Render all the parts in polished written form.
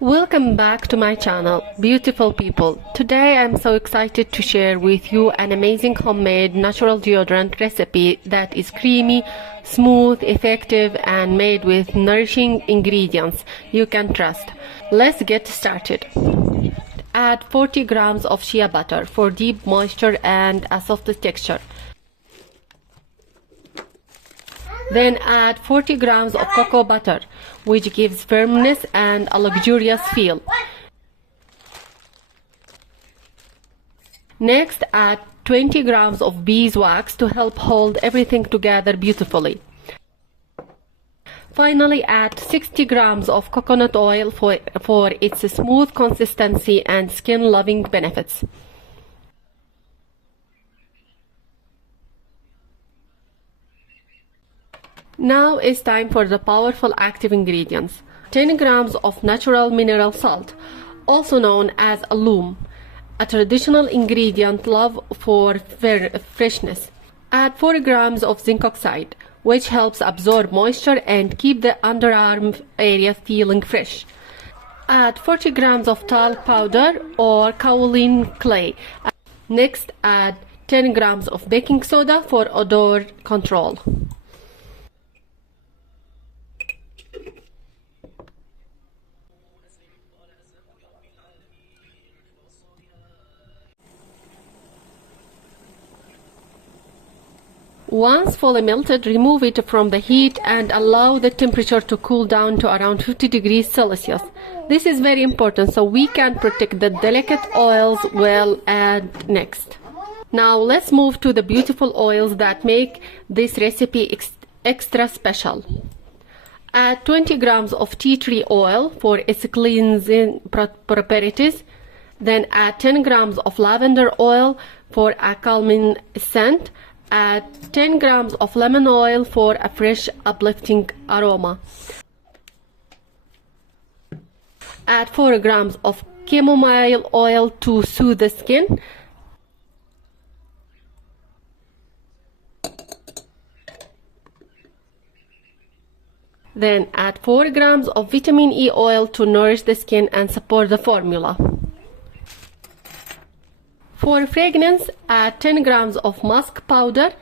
Welcome back to my channel, beautiful people. Today I'm so excited to share with you an amazing homemade natural deodorant recipe that is creamy, smooth, effective and made with nourishing ingredients you can trust. Let's get started. Add 40 grams of shea butter for deep moisture and a soft texture. Then add 40 grams of cocoa butter, which gives firmness and a luxurious feel. Next, add 20 grams of beeswax to help hold everything together beautifully. Finally, add 60 grams of coconut oil for its smooth consistency and skin-loving benefits. Now it's time for the powerful active ingredients. 10 grams of natural mineral salt, also known as alum, a traditional ingredient loved for freshness. Add 4 grams of zinc oxide, which helps absorb moisture and keep the underarm area feeling fresh. Add 40 grams of talc powder or kaolin clay. Next, add 10 grams of baking soda for odor control. Once fully melted, remove it from the heat and allow the temperature to cool down to around 50 degrees Celsius. This is very important so we can protect the delicate oils well. And next, now let's move to the beautiful oils that make this recipe extra special. Add 20 grams of tea tree oil for its cleansing properties. Then add 10 grams of lavender oil for a calming scent. Add 10 grams of lemon oil for a fresh, uplifting aroma. Add 4 grams of chamomile oil to soothe the skin. Then add 4 grams of vitamin E oil to nourish the skin and support the formula. For fragrance, add 10 grams of musk powder,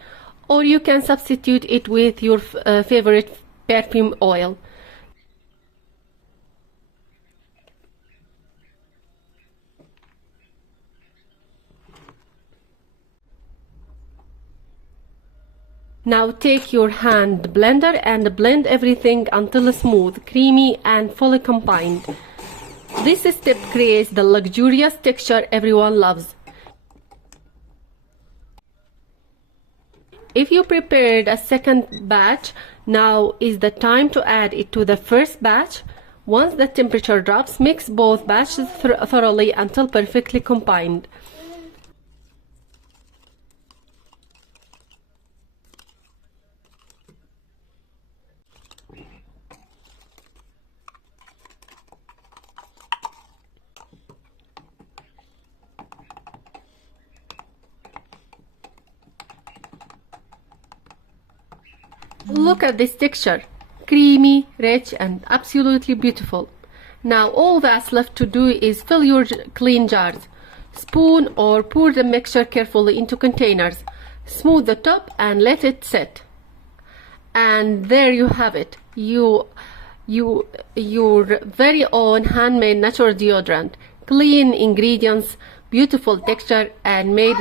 or you can substitute it with your favorite perfume oil. Now take your hand blender and blend everything until smooth, creamy and fully combined. This step creates the luxurious texture everyone loves. If you prepared a second batch, now is the time to add it to the first batch. Once the temperature drops, mix both batches thoroughly until perfectly combined. Look at this texture, creamy, rich and absolutely beautiful. Now all that's left to do is fill your clean jars. Spoon or pour the mixture carefully into containers. Smooth the top and let it sit. And there you have it, your very own handmade natural deodorant. Clean ingredients, beautiful texture and made